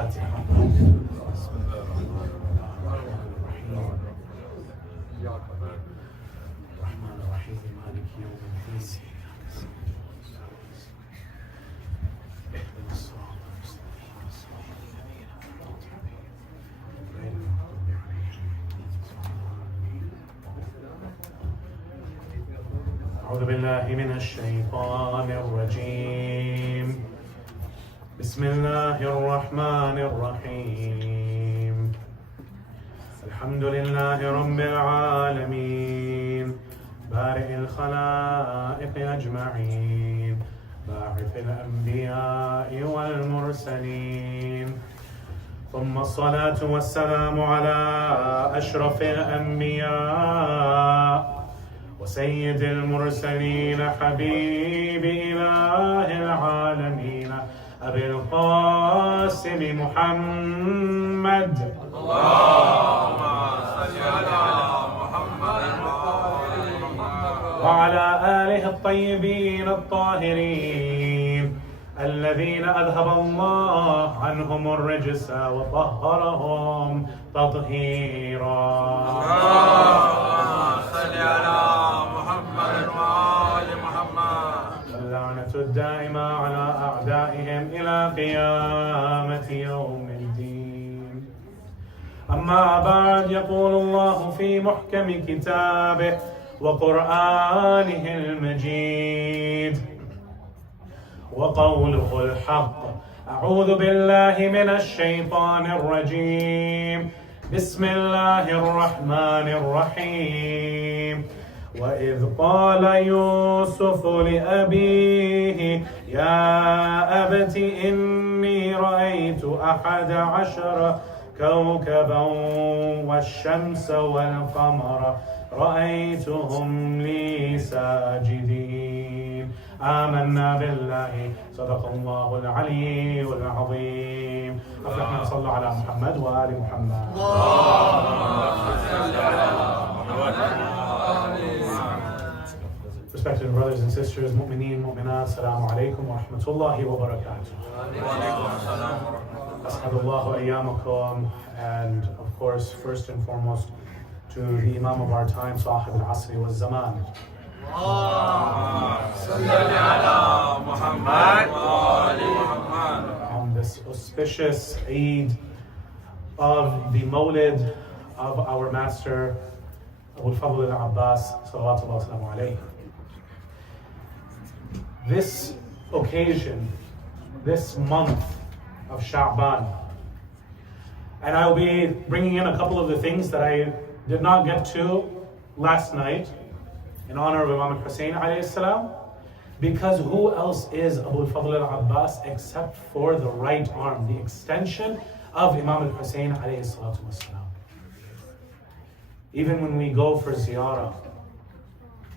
الفاتحة. بسم الله الرحمن الرحيم مالك يوم الدين اهدنا الصراط المستقيم صراط الذين أنعمت عليهم غير المغضوب عليهم. أعوذ بالله من الشيطان الرجيم. بسم الله الرحمن الرحيم. الحمد لله رب العالمين بارئ الخلائق أجمعين باعث الأنبياء والمرسلين، ثم الصلاة والسلام على أشرف الأنبياء وسيد المرسلين حبيب إله العالمين أبي القاسم محمد. اللهم صل على محمد وعلى آله الطيبين الطاهرين الذين أذهب الله عنهم الرجس وطهرهم تطهيرا. اللهم صل على محمد وآل محمد. اللعنة الدائمة على أعدائهم إلى قيامة يوم الدين. أما بعد، يقول الله في محكم كتابه وقرآنه المجيد وقوله الحق: أعوذ بالله من الشيطان الرجيم. بسم الله الرحمن الرحيم. وإذ قال يوسف لأبيه يا أبت إني رأيت 11 كوكبا والشمس والقمر رأيتهم لي ساجدين. آمنا بالله صدق الله العلي العظيم. أفلحنا صلى على محمد وآل محمد. Respected brothers and sisters, mu'mineen, mu'minat, assalamu alaikum wa rahmatullahi wa barakatuh. As'adullahu ayyamakum, and of course, first and foremost, to the Imam of our time, Sahib al-Asri wa Zaman. On this auspicious Eid of the Mawlid of our master, al-Abbas, salawatullah salamu alayhi. This occasion, this month of Shabaan, and I'll be bringing in a couple of the things that I did not get to last night in honor of Imam Hussein alayhi salam, because who else is Abu al-Fadl al-Abbas except for the right arm, the extension of Imam Hussein alayhi salatu wasalam. Even when we go for ziyarah,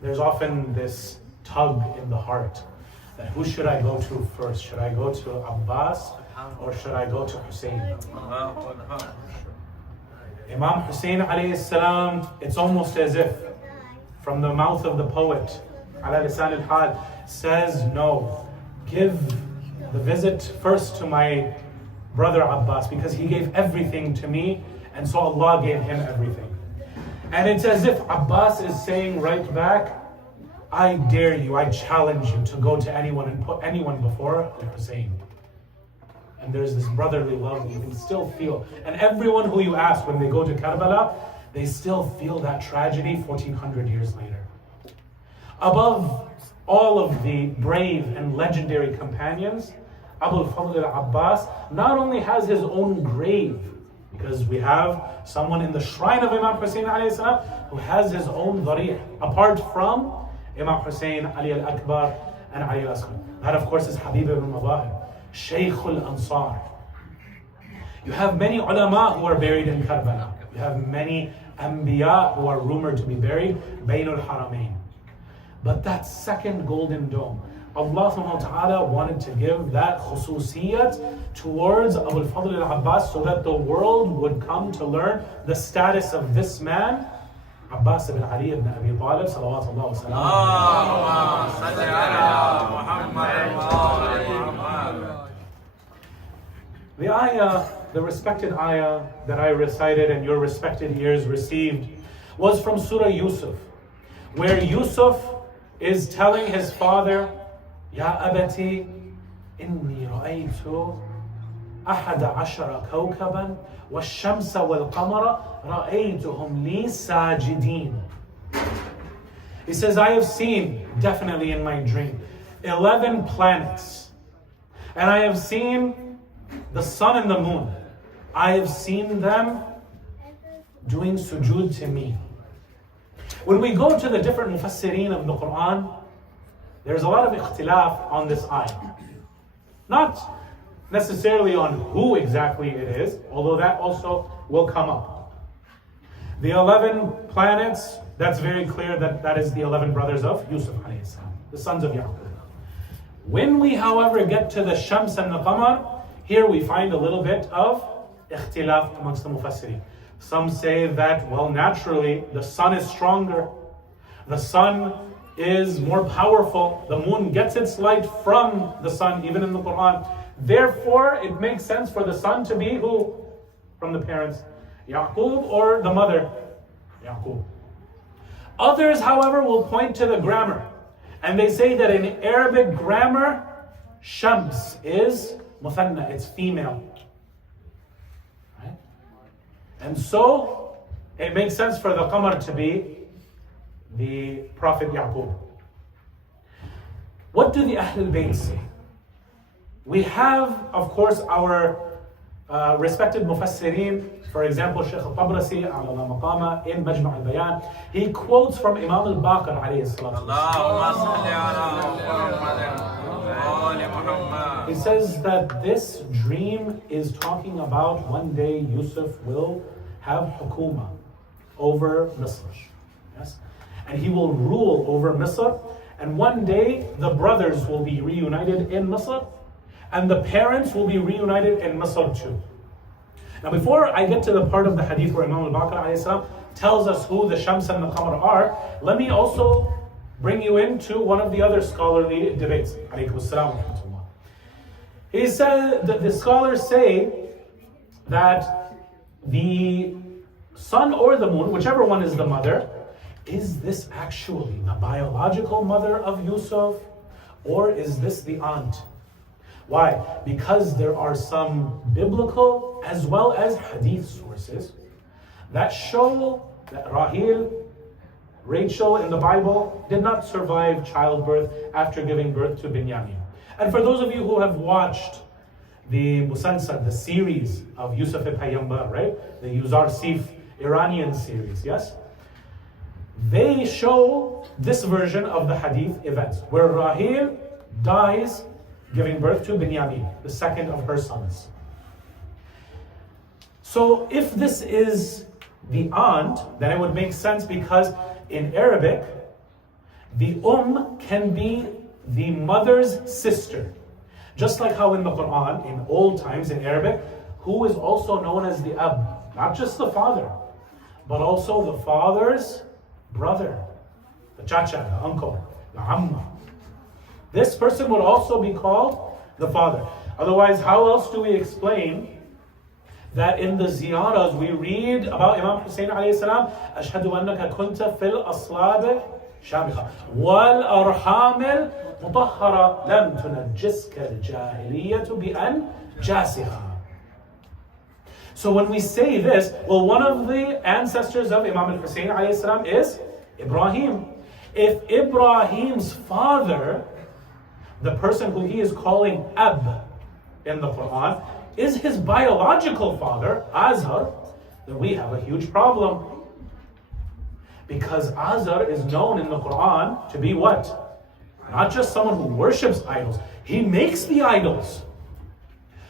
there's often this tug in the heart that who should I go to first? Should I go to Abbas or should I go to Hussein? Imam Hussein alayhi salam, it's almost as if from the mouth of the poet, ala lisan al-hal, says, no, give the visit first to my brother Abbas because he gave everything to me and so Allah gave him everything. And it's as if Abbas is saying right back, I dare you, I challenge you to go to anyone and put anyone before Hussein. And there's this brotherly love you can still feel. And everyone who you ask when they go to Karbala, they still feel that tragedy 1400 years later. Above all of the brave and legendary companions, Abu al-Fadl al-Abbas not only has his own grave, because we have someone in the shrine of Imam Hussein alayhi salam who has his own dhari', apart from Imam Hussein, Ali al-Akbar, and Ali al-Asghar. That of course is Habib ibn Mawahib, Shaykh al-Ansar. You have many ulama who are buried in Karbala. You have many anbiya who are rumored to be buried, Bainul Haramain. But that second golden dome, Allah subhanahu wa ta'ala wanted to give that khususiyat towards Abu al-Fadl al-Abbas so that the world would come to learn the status of this man, Abbas ibn Ali ibn Abi Talib, salawatullah wa salam. The ayah, the respected ayah that I recited and your respected ears received was from Surah Yusuf, where Yusuf is telling his father, Ya abati, inni ra'aytu ahada ashara kawkaban wash-shamsa wal-qamara ra'aytuhum li sajidin. He says, I have seen, definitely in my dream, 11 planets. And I have seen the sun and the moon. I have seen them doing sujood to me. When we go to the different mufassirin of the Quran, there's a lot of ikhtilaf on this ayah. Not necessarily on who exactly it is, although that also will come up. The 11 planets, that's very clear that is the 11 brothers of Yusuf alayhi salam, the sons of Yaqub. When we, however, get to the Shams and the Qamar, here we find a little bit of ikhtilaf amongst the mufassirin. Some say that, well, naturally, the sun is stronger. The sun is more powerful. The moon gets its light from the sun, even in the Quran. Therefore, it makes sense for the son to be who? From the parents, Yaqub, or the mother, Yaqub. Others, however, will point to the grammar. And they say that in Arabic grammar, Shams is muthanna, it's female. Right? And so, it makes sense for the Qamar to be the Prophet Yaqub. What do the Ahlul Bayt say? We have, of course, our respected mufassirin. For example, Shaykh al-Tabrasi, ala maqama, in Majma' al-Bayan, he quotes from Imam al-Baqir alayhi salatu. He says that this dream is talking about one day Yusuf will have hukuma over Misr. Yes? And he will rule over Misr. And one day the brothers will be reunited in Misr. And the parents will be reunited in Misr too. Now before I get to the part of the hadith where Imam al-Baqir tells us who the Shams and the Qamar are, let me also bring you into one of the other scholarly debates. Alaykum as-salam wa rahmatullah. He said that the scholars say that the sun or the moon, whichever one is the mother, is this actually the biological mother of Yusuf, or is this the aunt? Why? Because there are some biblical as well as hadith sources that show that Rachel in the Bible did not survive childbirth after giving birth to Binyamin. And for those of you who have watched the Musalsal, the series of Yusuf al-Payyambar, right? The Yuzar Sif Iranian series, yes? They show this version of the hadith events where Rahil dies giving birth to Binyamin, the second of her sons. So if this is the aunt, then it would make sense because in Arabic, the can be the mother's sister. Just like how in the Quran, in old times in Arabic, who is also known as the ab, not just the father, but also the father's brother, the chacha, the uncle, the amma. This person would also be called the father. Otherwise, how else do we explain that in the ziyaras we read about Imam Hussein alayhi salam, أشهد أنك كنت في الأصلاب شامخة والأرحام المطهرة لم تنجسك الجاهلية بأن جاسها. So when we say this, well, one of the ancestors of Imam al-Hussein alayhi salam is Ibrahim. If Ibrahim's father, the person who he is calling Ab in the Quran, is his biological father, Azar, then we have a huge problem. Because Azar is known in the Quran to be what? Not just someone who worships idols. He makes the idols.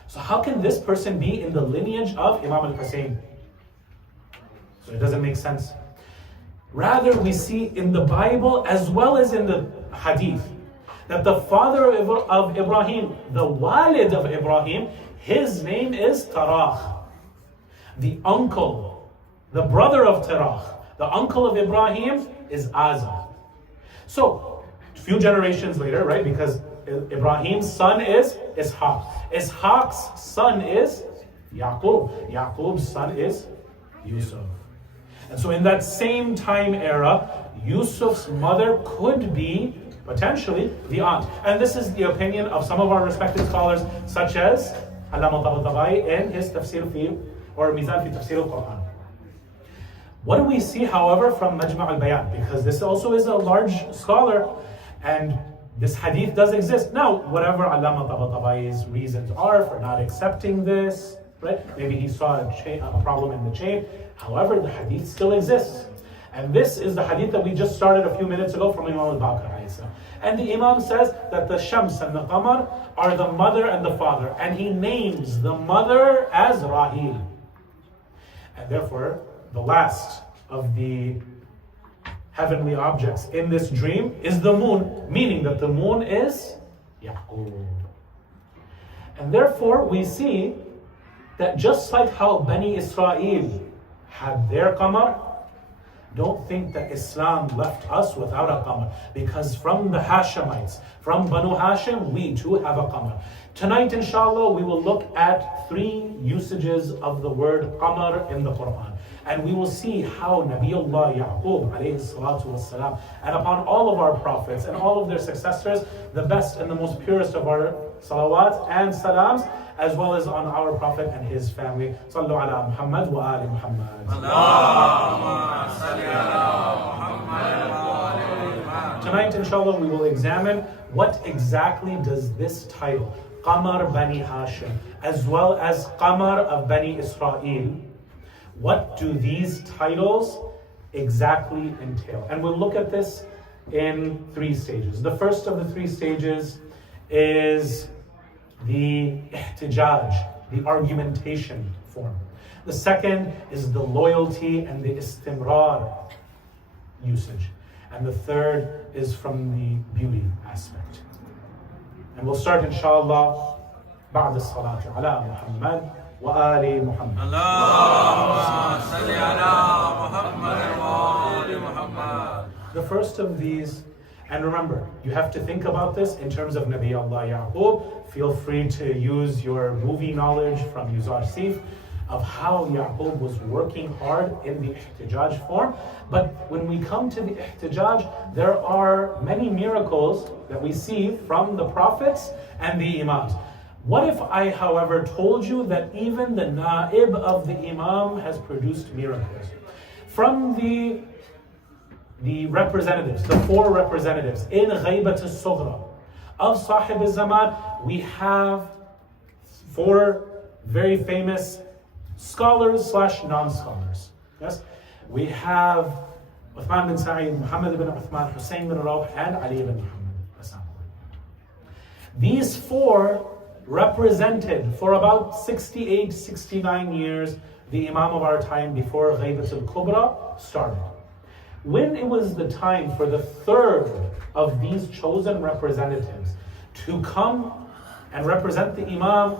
So how can this person be in the lineage of Imam al-Hussein? So it doesn't make sense. Rather, we see in the Bible as well as in the Hadith that the father of Ibrahim, the Walid of Ibrahim, his name is Tarah. The uncle, the brother of Tarah, the uncle of Ibrahim is Azar. So, a few generations later, right, because Ibrahim's son is Ishaq. Ishaq's son is Yaqub. Yaqub's son is Yusuf. And so in that same time era, Yusuf's mother could be potentially the aunt. And this is the opinion of some of our respected scholars, such as Allama Tabatabai in his Tafsir fi, or Mizan fi Tafsir al-Quran. What do we see, however, from Majma' al-Bayan? Because this also is a large scholar, and this hadith does exist. Now, whatever Allama Tabatabai's reasons are for not accepting this, right? Maybe he saw a problem in the chain. However, the hadith still exists. And this is the hadith that we just started a few minutes ago from Imam al-Baqir. And the Imam says that the Shams and the Qamr are the mother and the father. And he names the mother as Rahil. And therefore, the last of the heavenly objects in this dream is the moon, meaning that the moon is Yaqub. And therefore, we see that just like how Bani Israel had their Qamr, don't think that Islam left us without a Qamr, because from the Hashemites, from Banu Hashim, we too have a Qamr. Tonight, inshallah, we will look at 3 usages of the word Qamr in the Quran. And we will see how Nabiullah Yaqub alayhi salatu wassalam, and upon all of our prophets and all of their successors, the best and the most purest of our salawat and salams, as well as on our Prophet and his family. Sallu ala Muhammad wa ali Muhammad. Tonight, inshallah, we will examine what exactly does this title, Qamr Bani Hashim, as well as Qamr of Bani Israel, what do these titles exactly entail? And we'll look at this in 3 stages. The first of the 3 stages is the ihtijaj, the argumentation form. The second is the loyalty and the istimrar usage. And the third is from the beauty aspect. And we'll start, inshallah, بعد الصلاة على محمد وآل محمد. اللهم صل على محمد وآل محمد. The first of these, and remember, you have to think about this in terms of Nabi Allah Yaqub. Feel free to use your movie knowledge from Yuzar Sif of how Yaqub was working hard in the ihtijaj form. But when we come to the ihtijaj, there are many miracles that we see from the prophets and the imams. What if I, however, told you that even the naib of the imam has produced miracles? From the representatives, the 4 representatives in Ghaybat al-Sughra of Sahib al-Zaman, we have 4 very famous scholars / non-scholars. Yes, we have Uthman bin Sa'id, Muhammad bin Uthman, Hussein bin Rawh, and Ali bin Muhammad. These 4 represented for about 68, 69 years the Imam of our time before Ghaybat al-Kubra started. When it was the time for the 3rd of these chosen representatives to come and represent the Imam,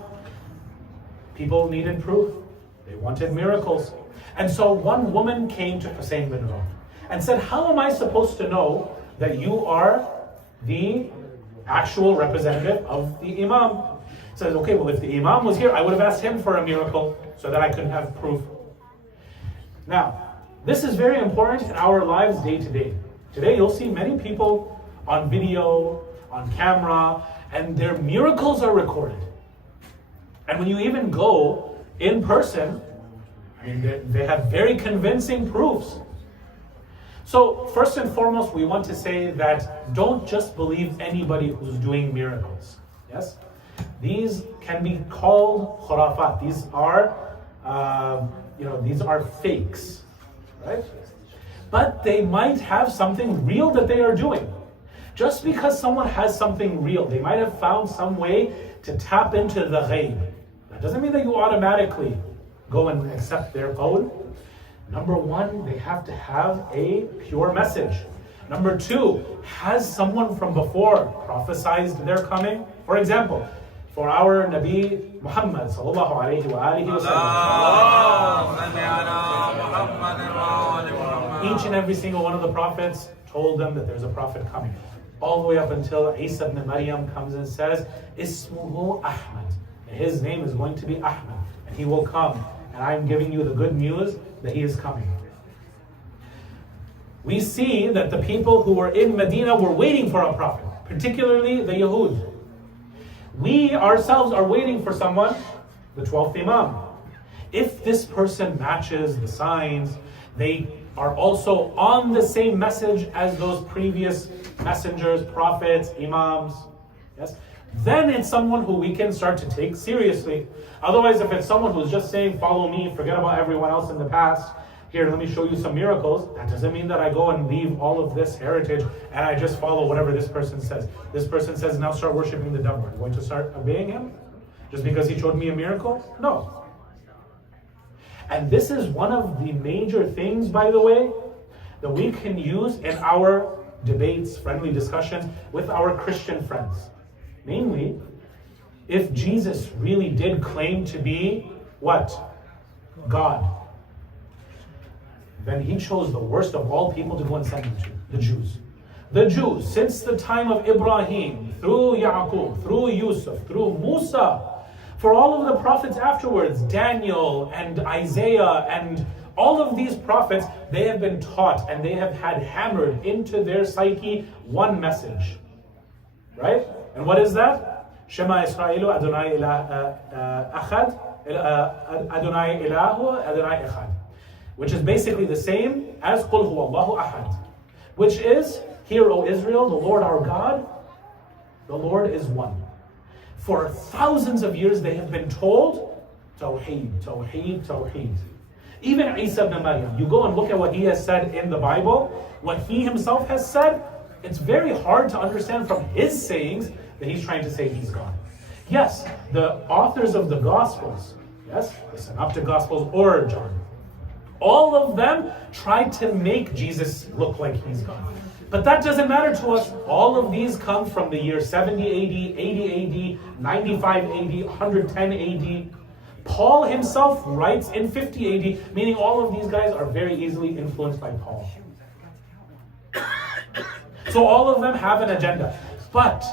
people needed proof. They wanted miracles. And so one woman came to Hussein bin Rawh and said, how am I supposed to know that you are the actual representative of the Imam? Says, okay, well, if the Imam was here, I would have asked him for a miracle so that I could have proof. Now, this is very important in our lives day to day. Today, you'll see many people on video, on camera, and their miracles are recorded. And when you even go in person, I mean, they have very convincing proofs. So, first and foremost, we want to say that don't just believe anybody who's doing miracles. Yes? These can be called khurafat. These are, these are fakes. Right? But they might have something real that they are doing. Just because someone has something real, they might have found some way to tap into the ghayb. That doesn't mean that you automatically go and accept their qawl. Number 1, they have to have a pure message. Number 2, has someone from before prophesied their coming? For example, for our Nabi Muhammad sallallahu alayhi wa alihi wa sallam, each and every single one of the prophets told them that there's a prophet coming. all the way up until Isa ibn Maryam comes and says, Ismuhu Ahmad. His name is going to be Ahmad, and he will come. And I'm giving you the good news that he is coming. We see that the people who were in Medina were waiting for a prophet, particularly the Yahud. We ourselves are waiting for someone, the 12th Imam. If this person matches the signs, they are also on the same message as those previous messengers, prophets, imams, yes, then it's someone who we can start to take seriously. Otherwise, if it's someone who's just saying, follow me, forget about everyone else in the past, here, let me show you some miracles, that doesn't mean that I go and leave all of this heritage and I just follow whatever this person says. This person says, now start worshiping the devil. I'm going to start obeying him just because he showed me a miracle? No. And this is one of the major things, by the way, that we can use in our debates, friendly discussions with our Christian friends. Namely, if Jesus really did claim to be what? God. Then he chose the worst of all people to go and send him to, the Jews. The Jews, since the time of Ibrahim, through Yaqub, through Yusuf, through Musa, for all of the prophets afterwards, Daniel and Isaiah and all of these prophets, they have been taught and they have had hammered into their psyche one message. Right? And what is that? Shema Israelu Adonai Echad, Adonai Ilahu, Adonai Echad. Which is basically the same as Qul Huwallahu Ahad. Which is, hear O Israel, the Lord our God, the Lord is one. For thousands of years they have been told, Tawheed, Tawheed, Tawheed. Even Isa ibn Maryam, you go and look at what he has said in the Bible, what he himself has said, it's very hard to understand from his sayings that he's trying to say he's God. Yes, the authors of the Gospels, yes, the Synoptic Gospels or John, all of them tried to make Jesus look like he's God. But that doesn't matter to us. All of these come from the year 70 AD, 80 AD, 95 AD, 110 AD. Paul himself writes in 50 AD, meaning all of these guys are very easily influenced by Paul. So all of them have an agenda. But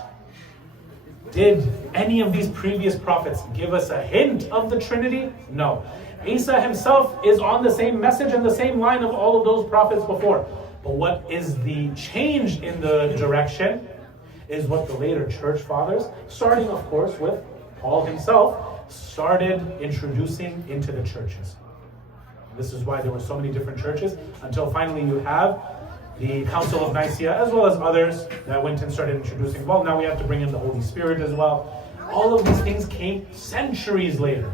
did any of these previous prophets give us a hint of the Trinity? No. Isa himself is on the same message and the same line of all of those prophets before. But what is the change in the direction is what the later church fathers, starting of course with Paul himself, started introducing into the churches. This is why there were so many different churches until finally you have the Council of Nicaea as well as others that went and started introducing, well, now we have to bring in the Holy Spirit as well. All of these things came centuries later.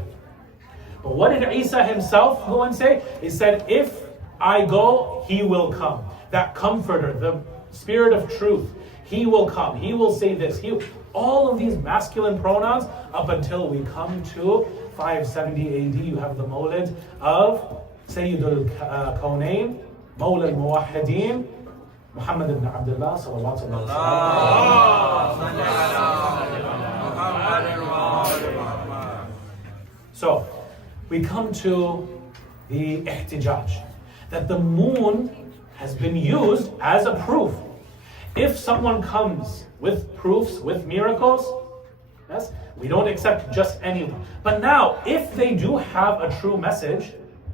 But what did Isa himself go and say? He said, if I go, he will come. That comforter, the spirit of truth, he will come. He will say this. All of these masculine pronouns up until we come to 570 AD. You have the Mawlid of Sayyidul Kawnayn, Mawla al-Muwahhideen, Muhammad ibn Abdullah sallallahu alaihi wasallam. So, we come to the ihtijaj, that the moon has been used as a proof. If someone comes with proofs, with miracles, yes, we don't accept just anyone. But now, if they do have a true message,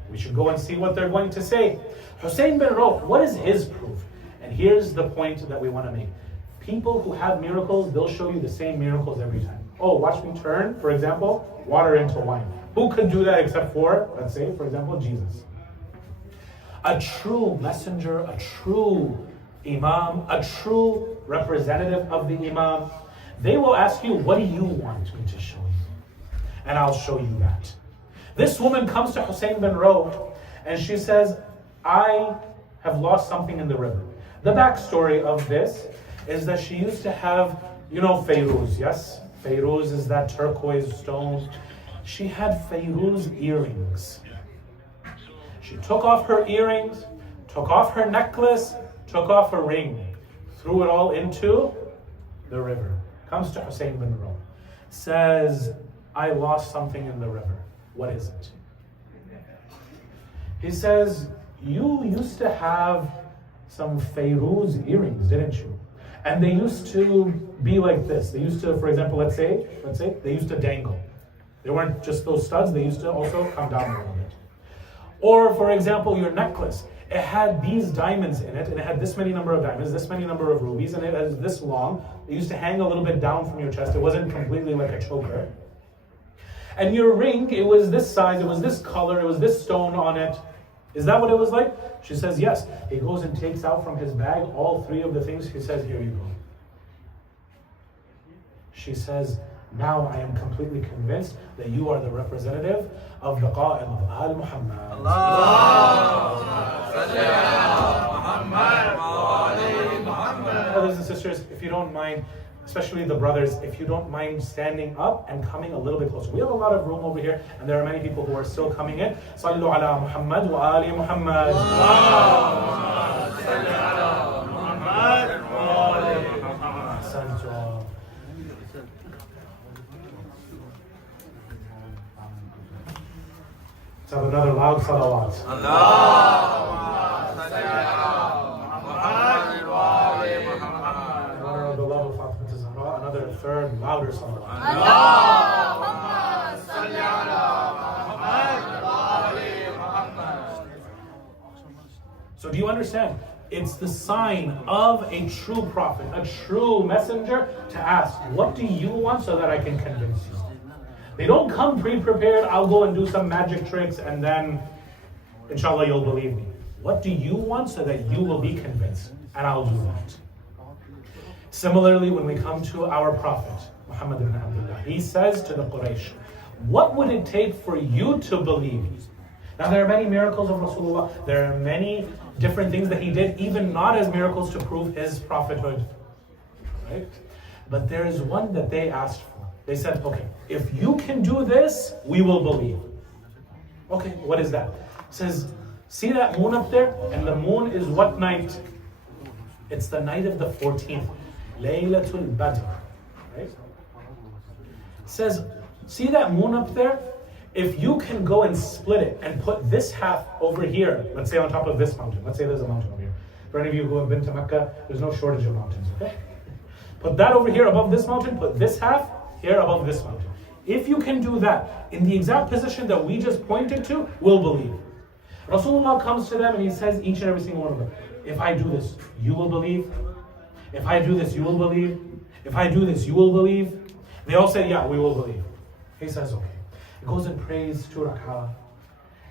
we should go and see what they're going to say. Hussein bin Rauf, what is his proof? And here's the point that we want to make. People who have miracles, they'll show you the same miracles every time. Oh, watch me turn, for example, water into wine. Who could do that except for, let's say, for example, Jesus? A true messenger, a true imam, a true representative of the imam, they will ask you, what do you want me to show you? And I'll show you that. This woman comes to Hussein bin Rauf and she says, I have lost something in the river. The backstory of this is that she used to have, Fayruz, yes? Fayruz is that turquoise stone. She had Fayruz earrings. She took off her earrings, took off her necklace, took off her ring, threw it all into the river. Comes to Hussein bin Rauf. Says, I lost something in the river. What is it? He says, you used to have some Fayruz earrings, didn't you? And they used to be like this. They used to, for example, let's say, they used to dangle. They weren't just those studs, they used to also come down a little bit. Or, for example, your necklace. It had these diamonds in it, and it had this many number of diamonds, this many number of rubies, and it was this long. It used to hang a little bit down from your chest. It wasn't completely like a choker. And your ring, it was this size, it was this color, it was this stone on it. Is that what it was like? She says, yes. He goes and takes out from his bag all three of the things. He says, here you go. She says, now I am completely convinced that you are the representative of the Qa'id of al-Muhammad. Brothers and sisters, if you don't mind, especially the brothers, if you don't mind standing up and coming a little bit closer. We have a lot of room over here, and there are many people who are still coming in. Sallu ala Muhammad wa ali Muhammad. Sallu ala Muhammad wa ali Muhammad. Let's have another loud salawat. Another third, louder salawat. So do you understand? It's the sign of a true prophet, a true messenger, to ask, what do you want so that I can convince you? They don't come pre-prepared, I'll go and do some magic tricks and then, inshallah, you'll believe me. What do you want so that you will be convinced? And I'll do that. Similarly, when we come to our Prophet, Muhammad ibn Abdullah, he says to the Quraysh, what would it take for you to believe? Now there are many miracles of Rasulullah, there are many different things that he did, even not as miracles to prove his prophethood. Right? But there is one that they asked for. They said, okay, if you can do this, we will believe. Okay, what is that? It says, see that moon up there? And the moon is what night? It's the night of the 14th. Laylatul Badr, right? It says, see that moon up there? If you can go and split it and put this half over here, let's say on top of this mountain. Let's say there's a mountain over here. For any of you who have been to Mecca, there's no shortage of mountains, okay? Put that over here above this mountain, put this half here above this mountain. If you can do that, in the exact position that we just pointed to, we'll believe. Rasulullah comes to them and he says, each and every single one of them, if I do this, you will believe. If I do this, you will believe. If I do this, you will believe. They all say, yeah, we will believe. He says, okay. He goes and prays 2 rak'ah.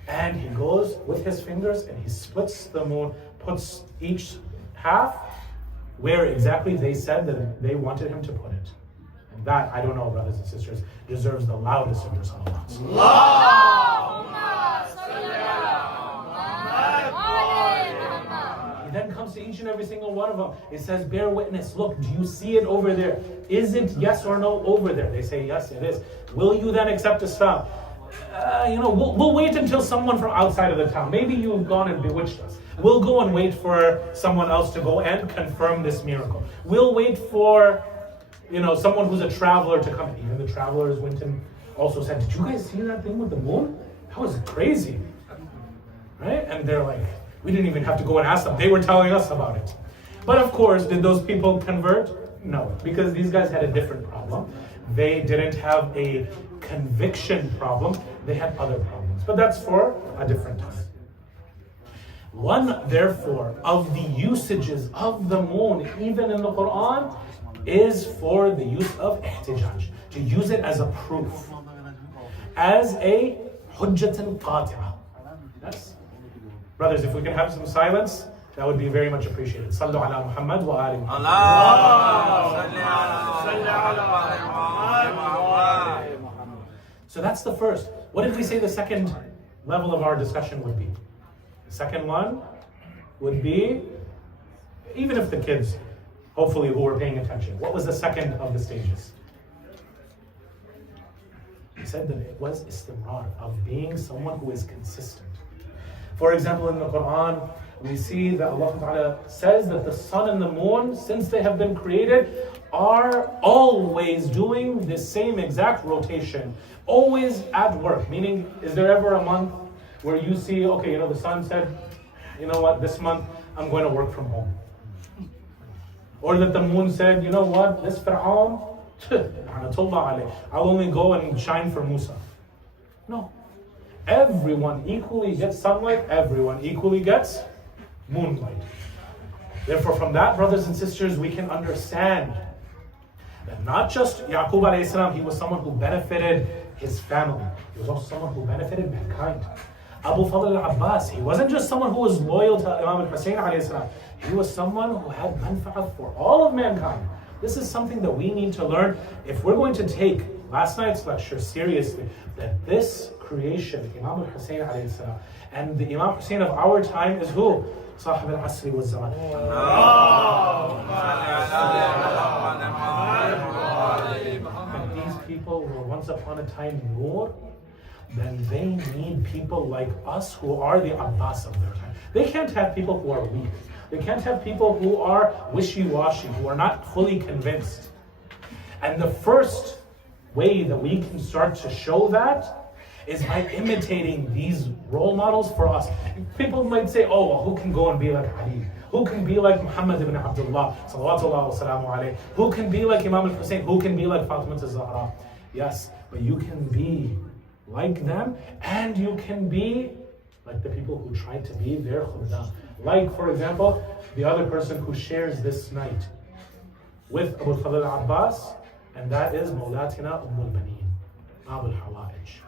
And he goes with his fingers and he splits the moon, puts each half where exactly they said that they wanted him to put it. And that, I don't know, brothers and sisters, deserves the loudest of your salawats. He then comes to each and every single one of them. He says, bear witness. Look, do you see it over there? Is it yes or no over there? They say, yes, it is. Will you then accept Islam? We'll wait until someone from outside of the town. Maybe you've gone and bewitched us. We'll go and wait for someone else to go and confirm this miracle. We'll wait for, someone who's a traveler to come. Even the travelers went and also said, did you guys see that thing with the moon? That was crazy. Right? And they're like, we didn't even have to go and ask them. They were telling us about it. But of course, did those people convert? No, because these guys had a different problem. They didn't have a conviction problem. They had other problems. But that's for a different time. One, therefore, of the usages of the moon, even in the Quran, is for the use of ihtijaj. To use it as a proof. As a hujjatan qati'ah. Yes? Brothers, if we can have some silence, that would be very much appreciated. Sallu ala Muhammad wa ali Muhammad. So that's the first. What did we say the second level of our discussion would be? The second one would be, even if the kids, hopefully, who were paying attention, what was the second of the stages? He said that it was istimrar, of being someone who is consistent. For example, in the Quran, we see that Allah Ta'ala says that the sun and the moon, since they have been created, are always doing the same exact rotation, always at work. Meaning, is there ever a month where you see, okay, the sun said, you know what, this month I'm going to work from home. Or that the moon said, you know what, this Fir'aun, I'll only go and shine for Musa. No. Everyone equally gets sunlight, everyone equally gets moonlight. Therefore, from that, brothers and sisters, we can understand that not just Yaqub alayhi salam, he was someone who benefited his family. He was also someone who benefited mankind. Abu Fadl al-Abbas, he wasn't just someone who was loyal to Imam al-Hussein alayhi salam. He was someone who had manfa'at for all of mankind. This is something that we need to learn if we're going to take last night's lecture seriously, that this creation, Imam al-Hussein alayhi salam, and the Imam Hussein of our time is who? Sahib al-Asri wa zaman. These people were once upon a time Noor, then they need people like us who are the Abbas of their time. They can't have people who are weak. They can't have people who are wishy-washy, who are not fully convinced. And the first way that we can start to show that is by imitating these role models for us. People might say, oh, well, who can go and be like Ali? Who can be like Muhammad ibn Abdullah? Salawatullah wa salamu alayhi. Who can be like Imam al-Hussein? Who can be like Fatima al-Zahra? Yes, but you can be like them, and you can be like the people who try to be their khuddam. Like, for example, the other person who shares this night with Abu Fadl al-Abbas, and that is Mawlatina al-Baneen, Bab al-Hawa'ij.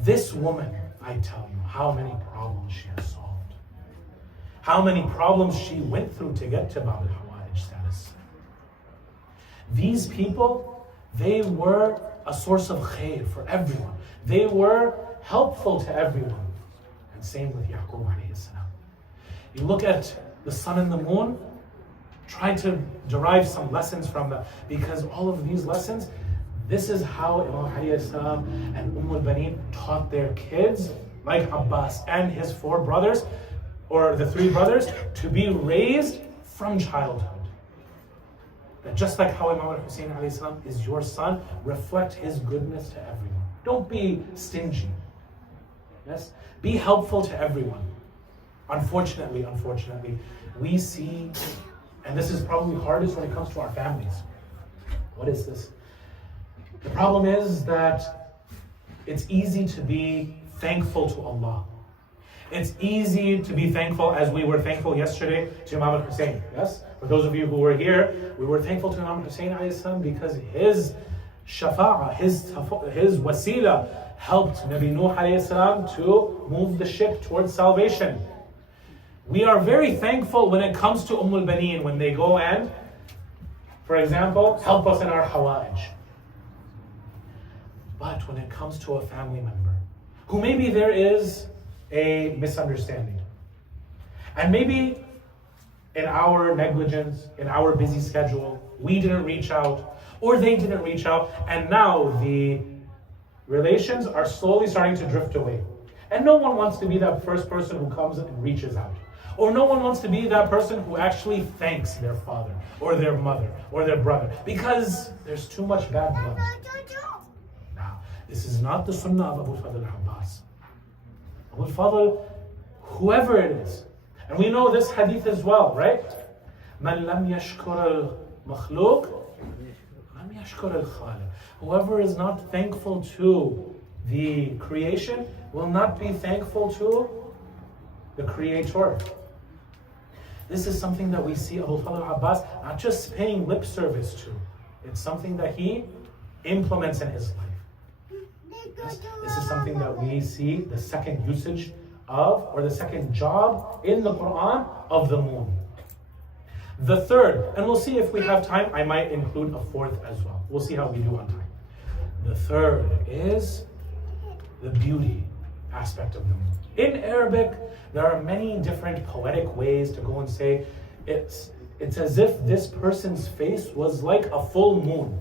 This woman, I tell you, how many problems she has solved. How many problems she went through to get to Bab al-Hawa'ij status. These people, they were a source of khair for everyone. They were helpful to everyone. And same with Yaqub alayhi salam. You look at the sun and the moon, try to derive some lessons from them, because all of these lessons, this is how Imam alayhi salam and al-Baneen taught their kids, like Abbas and his 4 brothers, or the 3 brothers, to be raised from childhood. That just like how Imam al-Hussein alayhi salam is your son, reflect his goodness to everyone. Don't be stingy. Yes? Be helpful to everyone. Unfortunately, we see, and this is probably hardest when it comes to our families. What is this? The problem is that it's easy to be thankful to Allah. It's easy to be thankful, as we were thankful yesterday to Imam al-Hussein. Yes? For those of you who were here, we were thankful to Imam al-Hussein alayhi salam because his shafa'ah, his wasila, helped Nabi Nuh alayhi salam to move the ship towards salvation. We are very thankful when it comes to al-Baneen, when they go and, for example, help us in our hawa'ij. But when it comes to a family member, who maybe there is a misunderstanding, and maybe in our negligence, in our busy schedule, we didn't reach out, or they didn't reach out, and now the relations are slowly starting to drift away. And no one wants to be that first person who comes and reaches out. Or no one wants to be that person who actually thanks their father, or their mother, or their brother, because there's too much bad blood. Now, this is not the sunnah of Abu Fadl al-Abbas. Abu Fadl, whoever it is, and we know this hadith as well, right? Man lam yashkur al-makhluq, lam yashkur al-khaliq. Whoever is not thankful to the creation will not be thankful to the Creator. This is something that we see Abu Fadl al-Abbas not just paying lip service to. It's something that he implements in his life. This is something that we see the second usage of, or the second job in the Quran of the moon. The third, and we'll see if we have time, I might include a fourth as well. We'll see how we do on time. The third is the beauty aspect of the moon. In Arabic, there are many different poetic ways to go and say it's as if this person's face was like a full moon.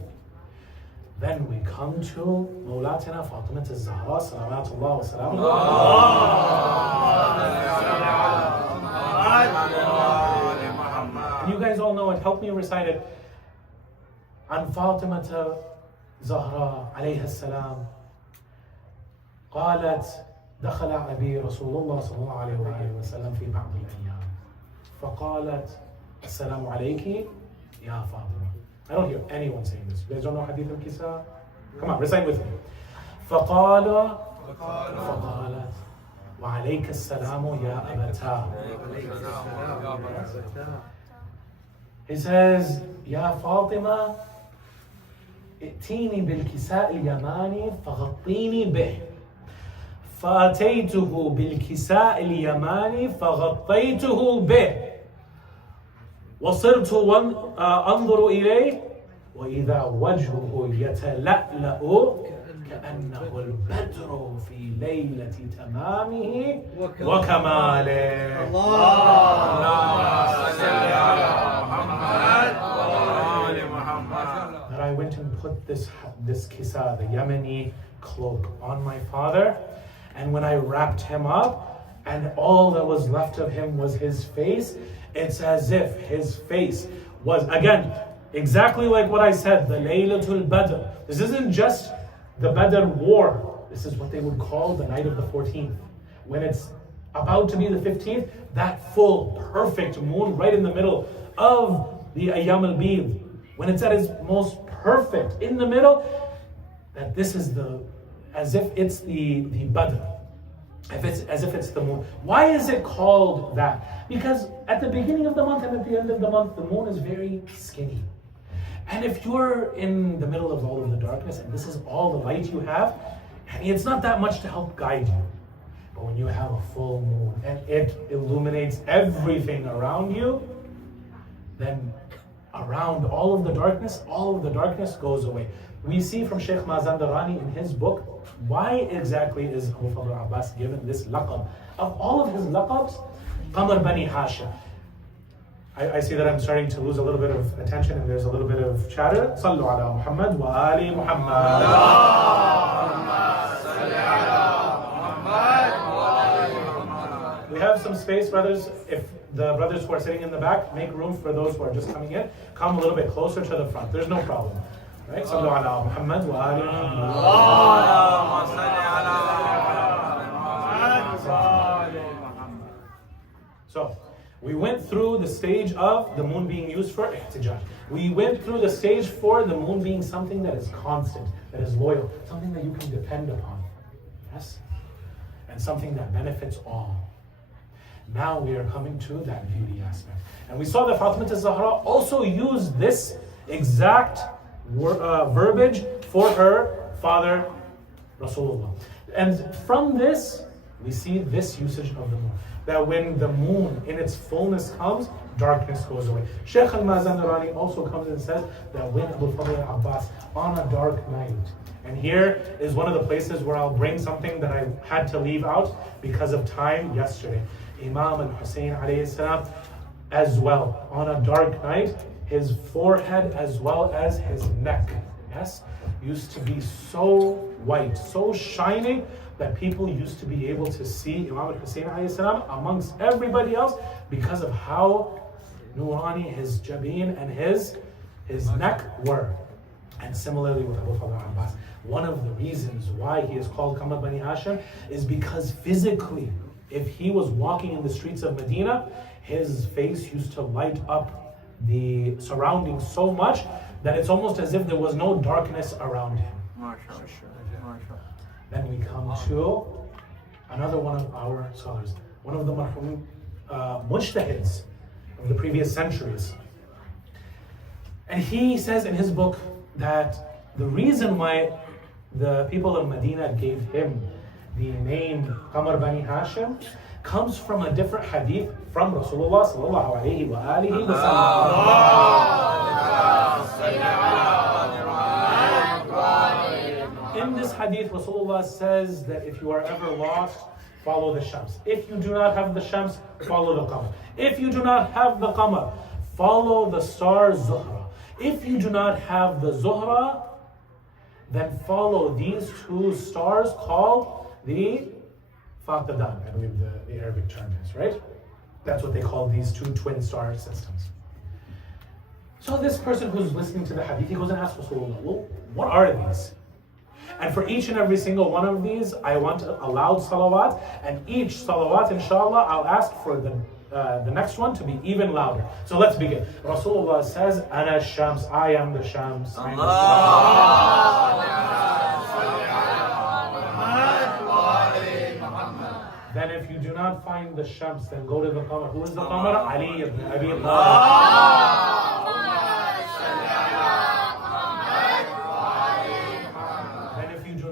Then we come to Mawlatina Fatima al-Zahra, salawatullah wa salamu. You guys all know it, help me recite it. An Fatima Zahra alayha salam قالت دخل أبي رسول الله صلى الله عليه وسلم في بعض الأيام فقالت Assalamu alayki ya Fatima. I don't hear anyone saying this. You guys don't know hadith al-kisa? Come on, recite with me. فقال فقالت وعليك السلام يا أبتا. He says, يا فاطمة ائتيني بالكساء اليماني فغطيني به. فأتيته بالكساء اليماني فغطيته به. وصرت أنظر إليه وإذا وجهه يتلألأ كأنه البدر في ليلة تمامه وكماله. اللهم صل على محمد وآل محمد. That I went and put this kisa, the Yemeni cloak, on my father, and when I wrapped him up, and all that was left of him was his face, it's as if his face was, again, exactly like what I said, the Laylatul Badr. This isn't just the Badr war. This is what they would call the night of the 14th. When it's about to be the 15th, that full, perfect moon right in the middle of the Ayyam al-Bid. When it's at its most perfect, in the middle, that this is as if it's the Badr. As if it's the moon. Why is it called that? Because at the beginning of the month and at the end of the month, the moon is very skinny. And if you're in the middle of all of the darkness and this is all the light you have, it's not that much to help guide you. But when you have a full moon and it illuminates everything around you, then around all of the darkness goes away. We see from Shaykh Mazandarani in his book, why exactly is Abu Fadl al-Abbas given this laqab? Of all of his laqabs, Qamr Bani Hashem. I see that I'm starting to lose a little bit of attention and there's a little bit of chatter. Sallu ala Muhammad wa Ali Muhammad. We have some space, brothers. If the brothers who are sitting in the back, make room for those who are just coming in. Come a little bit closer to the front. There's no problem. Right? Sallu ala Muhammad wa Ali Muhammad. So, we went through the stage of the moon being used for ihtijaj. We went through the stage for the moon being something that is constant, that is loyal, something that you can depend upon. Yes? And something that benefits all. Now we are coming to that beauty aspect. And we saw that Fatima Zahra also used this exact verbiage for her father, Rasulullah. And from this, we see this usage of the moon. That when the moon in its fullness comes, darkness goes away. Shaykh al-Mazandarani also comes and says that when Abu Fadl al-Abbas on a dark night, and here is one of the places where I'll bring something that I had to leave out because of time yesterday. Imam al-Hussein alayhi salam, as well, on a dark night, his forehead as well as his neck, yes, used to be so white, so shining, that people used to be able to see Imam al-Hussein alayhi salam amongst everybody else because of how nurani his jabeen and his neck were. And similarly with Abu Fadl al-Abbas, one of the reasons why he is called Qamr Bani Hashem is because physically, if he was walking in the streets of Medina, his face used to light up the surroundings so much that it's almost as if there was no darkness around him. Then we come to another one of our scholars, one of the marhum mujtahids of the previous centuries. And he says in his book that the reason why the people of Medina gave him the name Qamr Bani Hashem comes from a different hadith from Rasulullah sallallahu alayhi wa alihi wa sallam. In this hadith, Rasulullah says that if you are ever lost, follow the Shams. If you do not have the Shams, follow the Qamr. If you do not have the Qamr, follow the star Zuhra. If you do not have the Zuhra, then follow these two stars called the Faqadan, I believe the Arabic term is, right? That's what they call these two twin star systems. So this person who's listening to the hadith, he goes and asks Rasulullah, well, what are these? And for each and every single one of these, I want a loud salawat, and each salawat, inshallah, I'll ask for the the next one to be even louder. So let's begin. Rasulullah says, Ana Shams, I am the Shams. Then if you do not find the Shams, then go to the Qamr. Who is the Qamr? Ali ibn Abi Talib.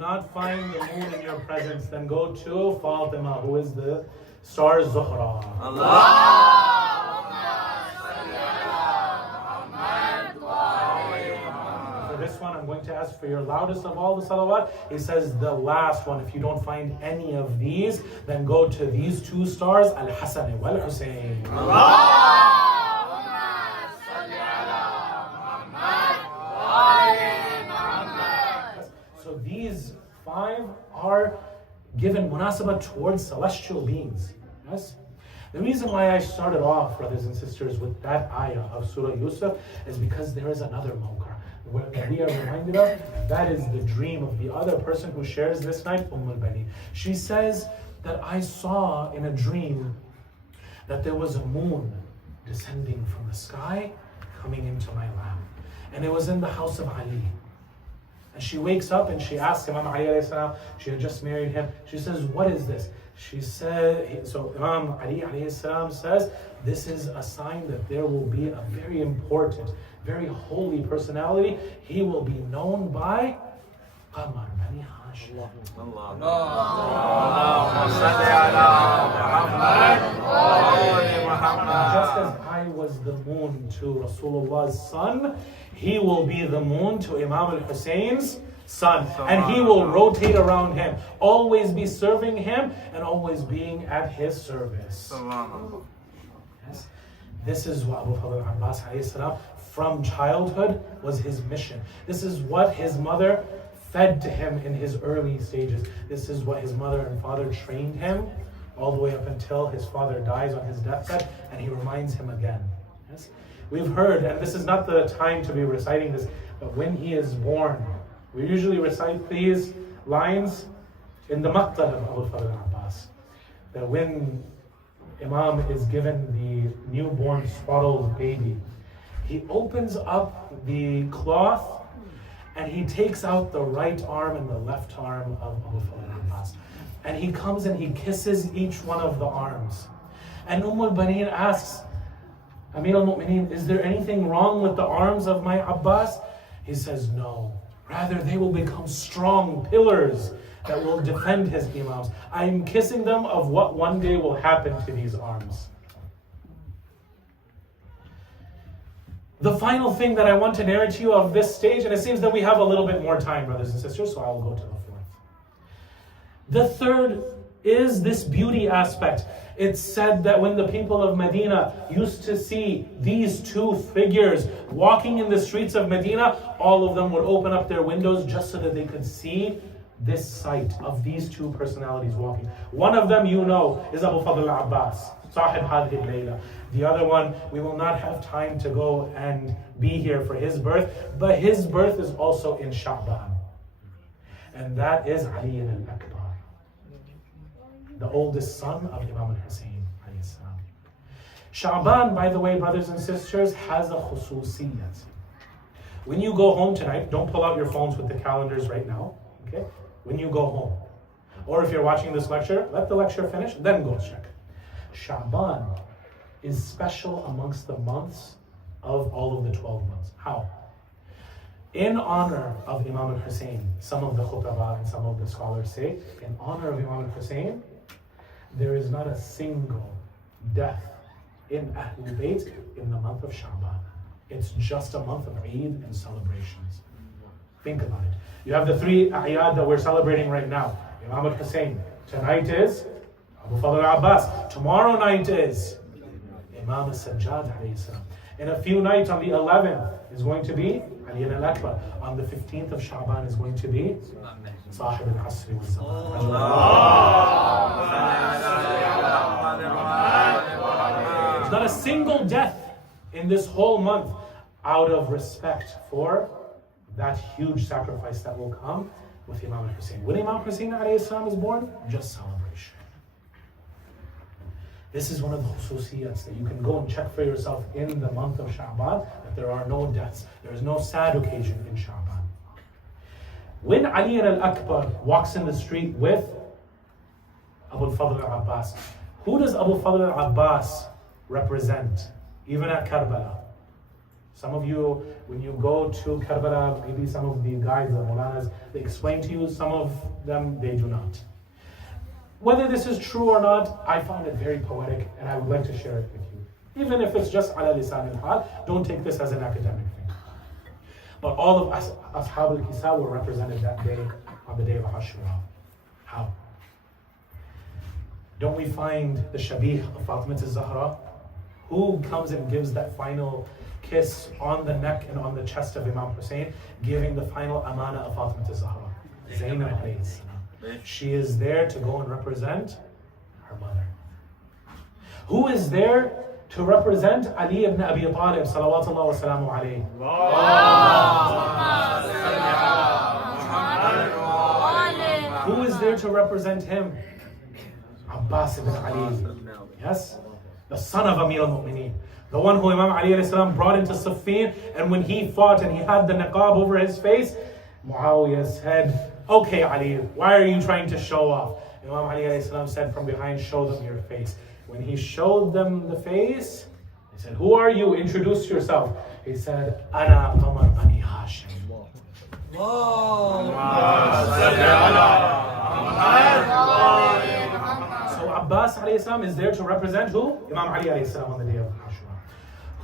Not find the moon in your presence, then go to Fatima, who is the star Zahra. For this one, I'm going to ask for your loudest of all the salawat. He says the last one. If you don't find any of these, then go to these two stars, Al-Hasan wal-Husayn. So these 5 are given munasabah towards celestial beings. Yes? The reason why I started off, brothers and sisters, with that ayah of Surah Yusuf is because there is another mawqa that we are reminded of. That is the dream of the other person who shares this night, Bani. She says that I saw in a dream that there was a moon descending from the sky, coming into my lap. And it was in the house of Ali. And she wakes up and she asks Imam Ali alayhi salam, she had just married him. She says, what is this? She said, so Imam Ali alayhi salam says, this is a sign that there will be a very important, very holy personality. He will be known by Qamr, Bani Hashem. Just as I was the moon to Rasulullah's son, he will be the moon to Imam al-Husayn's son. And he will rotate around him, always be serving him and always being at his service. Yes. This is what Abu Fadl al-Abbas from childhood was his mission. This is what his mother fed to him in his early stages. This is what his mother and father trained him all the way up until his father dies on his deathbed and he reminds him again. Yes? We've heard, and this is not the time to be reciting this, but when he is born, we usually recite these lines in the maqtal of Abu Fadl al-Abbas. That when Imam is given the newborn swaddled baby, he opens up the cloth and he takes out the right arm and the left arm of Abu Fadl al-Abbas. And he comes and he kisses each one of the arms. And al-Baneen asks, Amir al-Mu'mineen, is there anything wrong with the arms of my Abbas? He says, no. Rather, they will become strong pillars that will defend his imams. I am kissing them of what one day will happen to these arms. The final thing that I want to narrate to you of this stage, and it seems that we have a little bit more time, brothers and sisters, so I will go to the 4th. The 3rd is this beauty aspect. It's said that when the people of Medina used to see these 2 figures walking in the streets of Medina, all of them would open up their windows just so that they could see this sight of these 2 personalities walking. One of them, you know, is Abu Fadl al-Abbas, Sahib Hadhi al-Layla. The other one, we will not have time to go and be here for his birth, but his birth is also in Shabaan. And that is Ali al-Akbar, the oldest son of Imam al-Husayn. Shabaan, by the way, brothers and sisters, has a khususiyat. When you go home tonight, don't pull out your phones with the calendars right now, okay? When you go home. Or if you're watching this lecture, let the lecture finish, then go check. Shabaan is special amongst the months of all of the 12 months. How? In honor of Imam al-Husayn, some of the khutaba and some of the scholars say, in honor of Imam al-Husayn, there is not a single death in Ahlul Bayt in the month of Shabaan. It's just a month of Eid and celebrations. Think about it. You have the 3 a'yad that we're celebrating right now. Imam al-Husayn. Tonight is Abu Fadl al-Abbas. Tomorrow night is Imam al-Sajjad alayhi salam. In a few nights on the 11th is going to be Ali al-Akbar. On the 15th of Shabaan is going to be Sahib al-Asri wal-Zaman. There's not a single death in this whole month out of respect for that huge sacrifice that will come with Imam al-Husayn. When Imam Husayn alayhi salam is born, just celebration. This is one of the khususiyats that you can go and check for yourself in the month of Shabaan, that there are no deaths. There is no sad occasion in Shabaan. When Ali al-Akbar walks in the street with Abu al-Fadl al-Abbas, who does Abu al-Fadl al-Abbas represent? Even at Karbala. Some of you, when you go to Karbala, maybe some of the guides, the Mulanas, they explain to you, some of them, they do not. Whether this is true or not, I found it very poetic and I would like to share it with you. Even if it's just ala lisan al-hal, don't take this as an academic thing. But all of us, Ashab al-Kisa, were represented that day, on the day of Ashura. How? Don't we find the Shabih of Fatimah al-Zahra? Who comes and gives that final kiss on the neck and on the chest of Imam Hussein, giving the final amana of Fatimah al-Zahra? Zainab alayhi salam. She is there to go and represent her mother. Who is there to represent Ali ibn Abi Talib, salawatullah wa salamu alayhi? Who is there to represent him? Abbas ibn Ali. Yes? The son of Amir al-Mu'mineen. The one who Imam Ali alayhi salam brought into Siffin, and when he fought and he had the niqab over his face, Muawiyah said, "Okay, Ali, why are you trying to show off?" Imam Ali alayhi salam said from behind, "Show them your face." When he showed them the face, he said, "Who are you? Introduce yourself." He said, "Ana Qamr Bani Hashem." So Abbas alayhi salam is there to represent who? Imam Ali alayhi salam on the day of Ashura.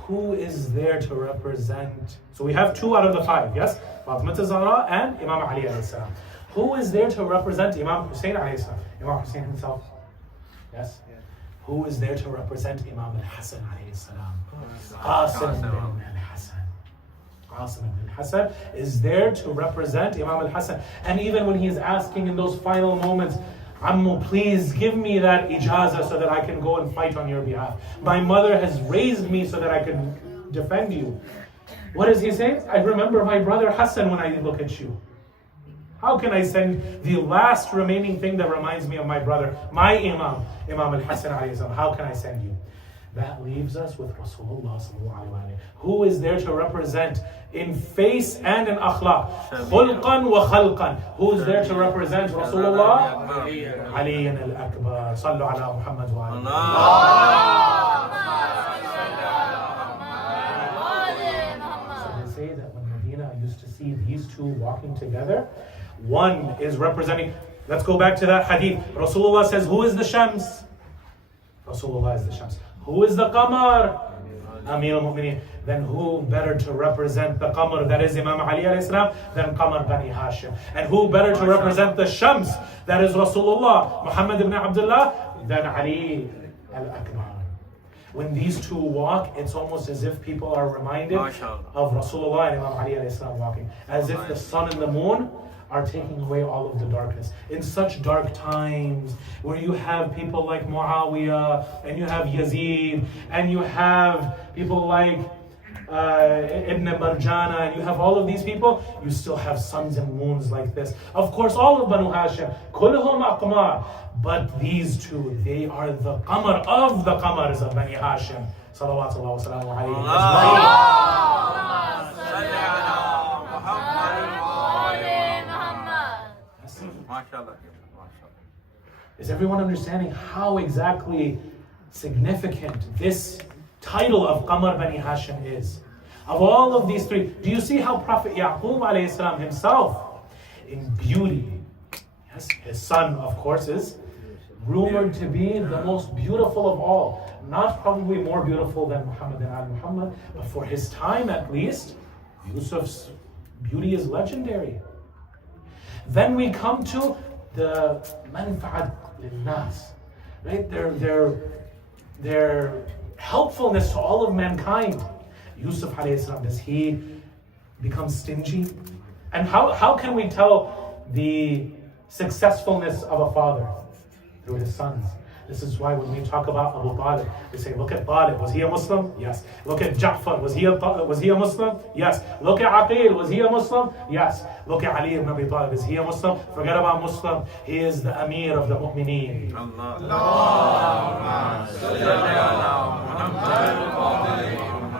Who is there to represent? So we have 2 out of the 5, yes? Fatimah al-Zahra and Imam Ali alayhi salam. Who is there to represent Imam Hussein alayhi salam? Imam Hussein himself? Yes? Who is there to represent Imam al-Hasan alayhi salam? Qasim bin al-Hasan. Qasim bin Hasan is there to represent Imam al-Hasan. And even when he is asking in those final moments, "Ammu, please give me that ijazah so that I can go and fight on your behalf. My mother has raised me so that I can defend you." What does he say? "I remember my brother Hassan when I look at you. How can I send the last remaining thing that reminds me of my brother, my Imam, Imam al-Hasan alayhi salam? How can I send you?" That leaves us with Rasulullah sallallahu alayhi wa sallam. Who is there to represent in face and in akhlaq? Khulqan wa khalqan. Who is there to represent Rasulullah? Ali al-Akbar. Sallu ala Muhammad wa So they say that when Medina used to see these 2 walking together, one is representing, let's go back to that hadith. Rasulullah says, "Who is the Shams?" Rasulullah is the Shams. Who is the Qamr? Amir al-Mu'mineen. Then who better to represent the Qamr, that is Imam Ali alayhi salam, than Qamr Bani Hashem? And who better to represent the Shams, that is Rasulullah, Muhammad ibn Abdullah, than Ali al-Akbar? When these 2 walk, it's almost as if people are reminded of Rasulullah and Imam Ali alayhi salam walking, as if the sun and the moon are taking away all of the darkness. In such dark times, where you have people like Muawiyah, and you have Yazid, and you have people like Ibn Marjana, and you have all of these people, you still have suns and moons like this. Of course, all of Banu Hashem, kulluhum aqmar, but these 2, they are the Qamr of the Qamars of Bani Hashem. Salawatullah wa salamu alayhi. Is everyone understanding how exactly significant this title of Qamr Bani Hashem is? Of all of these 3, do you see how Prophet Yaqub alayhi salam himself, in beauty, yes, his son of course is rumored to be the most beautiful of all. Not probably more beautiful than Muhammad and al-Muhammad, but for his time at least, Yusuf's beauty is legendary. Then we come to the manfa'at lin-nas, right? Their helpfulness to all of mankind. Yusuf alayhi salam, does he become stingy? And how can we tell the successfulness of a father? Through his sons. This is why when we talk about Abu Talib, we say, look at Talib, was he a Muslim? Yes. Look at Ja'far, was he a Muslim? Yes. Look at Aqil, was he a Muslim? Yes. Look at Ali ibn Abi Talib, is he a Muslim? Forget about Muslim, he is the Amir of the Mu'mineen.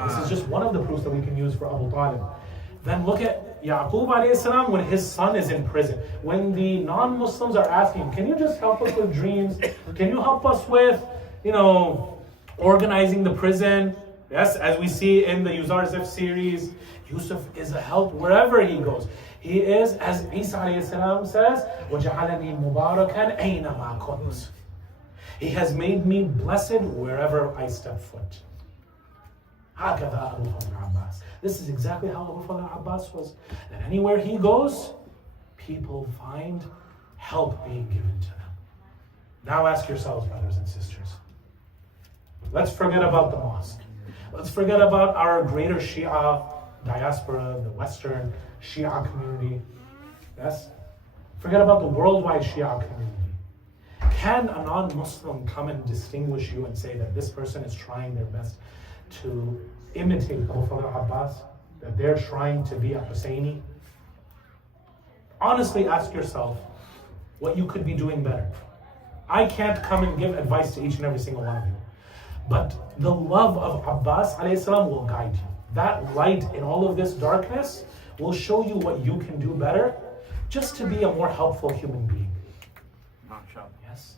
This is just one of the proofs that we can use for Abu Talib. Then look at Yaqub alayhi salam when his son is in prison. When the non-Muslims are asking, can you just help us with dreams? Can you help us with, organizing the prison? Yes, as we see in the Yuzarzif series, Yusuf is a help wherever he goes. He is, as Isa alayhi salam says, وَجَعَلَنِي مُبَارَكًا أَيْنَمَا كُنْتُ. He has made me blessed wherever I step foot. هكذا أبو فضل العباس. This is exactly how Abu Fadl al-Abbas was. That anywhere he goes, people find help being given to them. Now ask yourselves, brothers and sisters. Let's forget about the mosque. Let's forget about our greater Shia diaspora, the Western Shia community. Yes? Forget about the worldwide Shia community. Can a non-Muslim come and distinguish you and say that this person is trying their best to imitate Abu Fadl al-Abbas, that they're trying to be a Husseini? Honestly ask yourself what you could be doing better. I can't come and give advice to each and every single one of you, but the love of Abbas alayhi salam will guide you. That light in all of this darkness will show you what you can do better just to be a more helpful human being. Yes?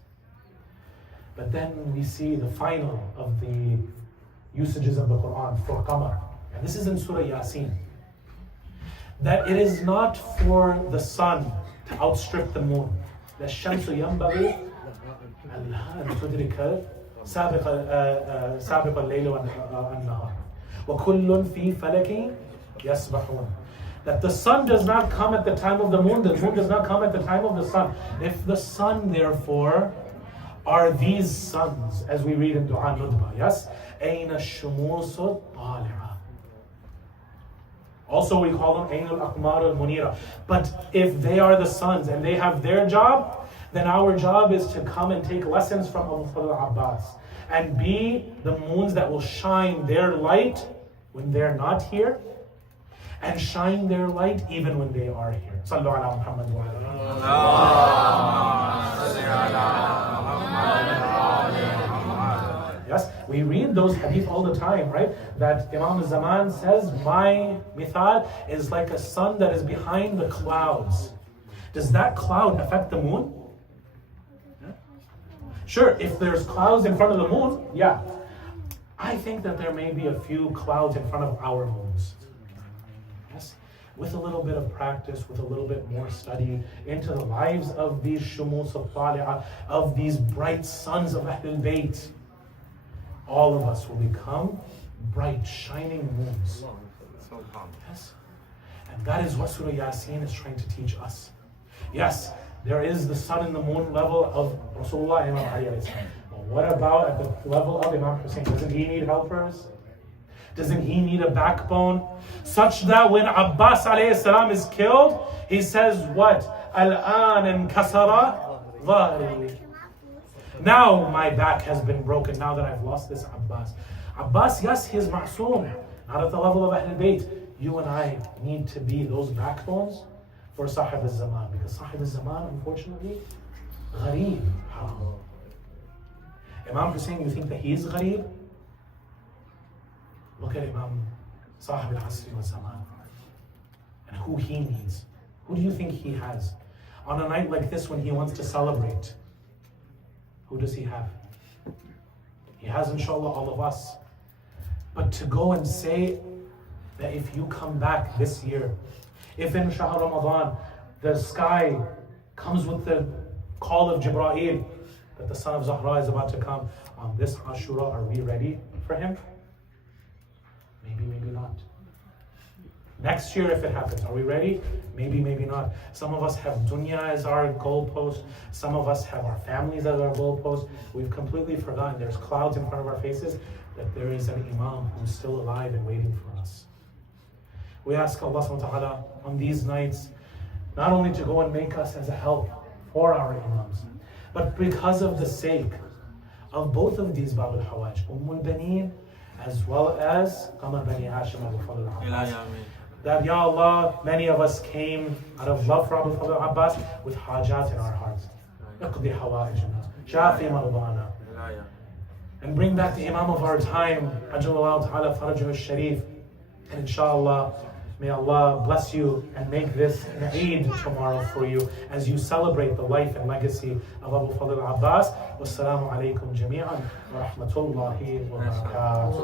But then we see the final of the usages of the Quran for Qamr. And this is in Surah Yasin. That it is not for the sun to outstrip the moon. The shamsu yanbaghi an tudrika sabiq al-layl wa an-nahar. Wa kullun fi falaki yasbahun. That the sun does not come at the time of the moon does not come at the time of the sun. If the sun, therefore, are these suns, as we read in Dua Nudba, yes? أين الشموس الطالعة. Also we call them أين الأقمار المنيرة. But if they are the suns and they have their job, then our job is to come and take lessons from Abu Fadl al-Abbas and be the moons that will shine their light when they're not here and shine their light even when they are here. Sallu ala Muhammad wa Yes, we read those hadith all the time, right? That Imam al-Zaman says, my mithal is like a sun that is behind the clouds. Does that cloud affect the moon? Sure, if there's clouds in front of the moon, yeah. I think that there may be a few clouds in front of our moons. Yes, with a little bit of practice, with a little bit more study into the lives of these shumus al-tali'ah, of these bright sons of Ahlul Bayt, all of us will become bright, shining moons. Yes, and that is what Surah Yasin is trying to teach us. Yes, there is the sun and the moon level of Rasulullah and Imam Ali. But what about at the level of Imam Hussein? Doesn't he need helpers? Doesn't he need a backbone? Such that when Abbas alayhi salam is killed, he says what? Al-an kasara dhahri. Now my back has been broken, now that I've lost this Abbas. Abbas, yes, he is ma'soom, not at the level of Ahlul Bayt. You and I need to be those backbones for Sahib al-Zaman, because Sahib al-Zaman, unfortunately, ghareeb. Imam Hussein, you think that he is ghareeb? Look at Imam Sahib al-Asri wa-Zaman and who he needs. Who do you think he has? On a night like this when he wants to celebrate, who does he have? He has, inshallah, all of us. But to go and say that if you come back this year, if in Shahr Ramadan the sky comes with the call of Jibreel that the son of Zahra is about to come on this Ashura, are we ready for him? Maybe, maybe not. Next year, if it happens, are we ready? Maybe, maybe not. Some of us have dunya as our goalpost. Some of us have our families as our goalpost. We've completely forgotten there's clouds in front of our faces, that there is an Imam who's still alive and waiting for us. We ask Allah subhanahu wa ta'ala on these nights, not only to go and make us as a help for our Imams, but because of the sake of both of these Bab al-Hawaj, al-Baneen, as well as Qamr Bani Hashem Abu Fadl al-Abbas. That, Ya Allah, many of us came out of love for Abu Fadl al-Abbas with hajat in our hearts. اقضي حوائجنا شافي مرضانا. And bring back the Imam of our time, Ajjallahu Ta'ala Farajuh al-Sharif. And inshallah, may Allah bless you and make this an Eid tomorrow for you as you celebrate the life and legacy of Abu Fadl al-Abbas. Wassalamu alaikum jami'an wa rahmatullahi wa barakatuh.